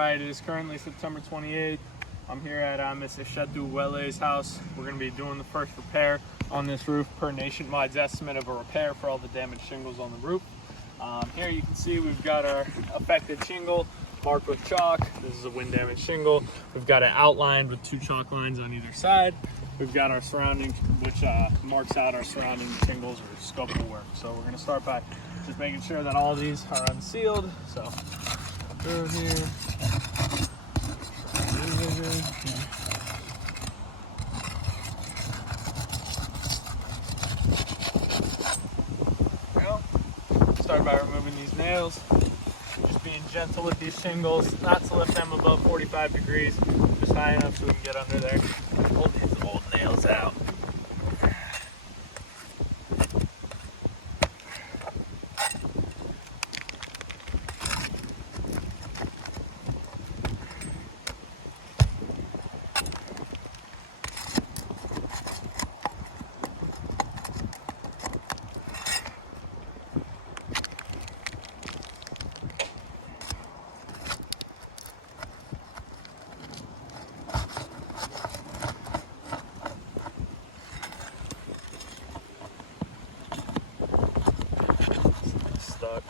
Alright, it is currently September 28th. I'm here at Mr. Welle's house. We're going to be doing the first repair on this roof per Nationwide's estimate of a repair for all the damaged shingles on the roof. Here you can see we've got our affected shingle marked with chalk. This is a wind damaged shingle. We've got it outlined with 2 chalk lines on either side. We've got our surrounding, which marks out our surrounding shingles or scope of work. So we're going to start by just making sure that all these are unsealed. So through here. Start by removing these nails. Just being gentle with these shingles, not to lift them above 45 degrees, just high enough so we can get under there. Pull these old nails out. Stuck.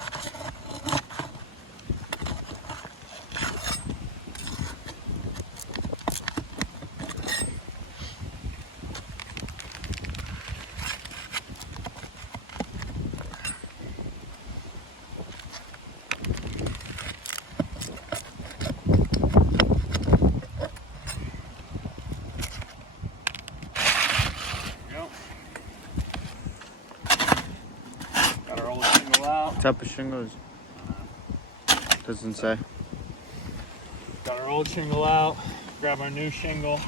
Got our old shingle out. What type of shingle is it? Doesn't say. Got our old shingle out. Grab our new shingle.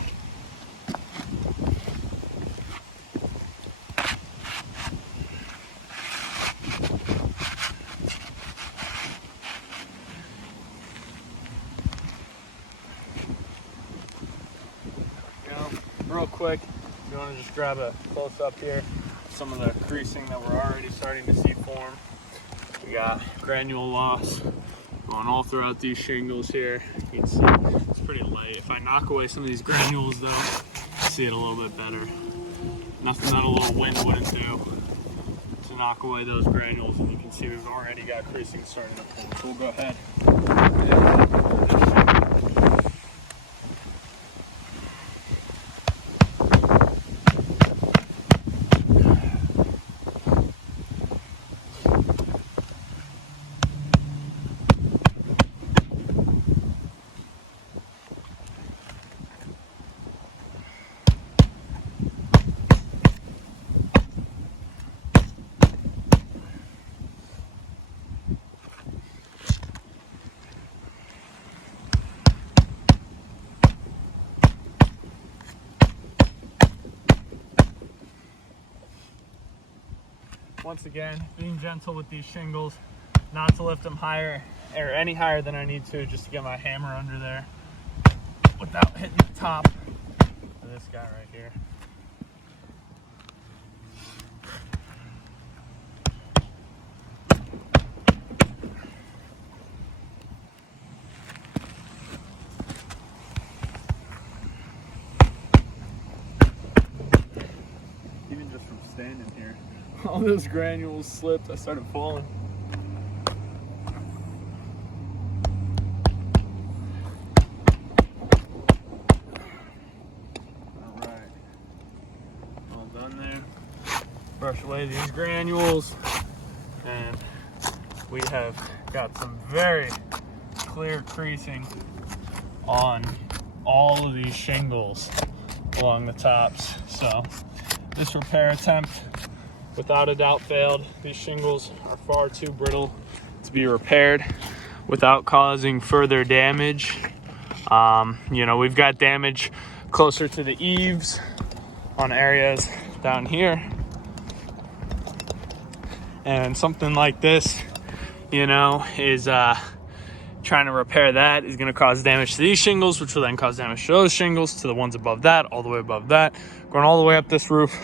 Real quick, you want to just grab a close up here. Some of the creasing that we're already starting to see form. We got granule loss going all throughout these shingles here. You can see it's pretty light. If I knock away some of these granules though, you see it a little bit better. Nothing that a little wind wouldn't do to knock away those granules. And you can see we've already got creasing starting to form. So we'll go ahead. Once again, being gentle with these shingles, not to lift them higher or any higher than I need to, just to get my hammer under there without hitting the top of this guy right here. Even just from standing here, all those granules slipped. I started falling. All right, all done there. Brush away these granules, and we have got some very clear creasing on all of these shingles along the tops. So this repair attempt without a doubt failed. These shingles are far too brittle to be repaired without causing further damage. You know, we've got damage closer to the eaves on areas down here. And something like this, you know, is trying to repair that is going to cause damage to these shingles, which will then cause damage to those shingles, to the ones above that, all the way above that, going all the way up this roof.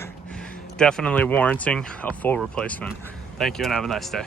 Definitely warranting a full replacement. Thank you and have a nice day.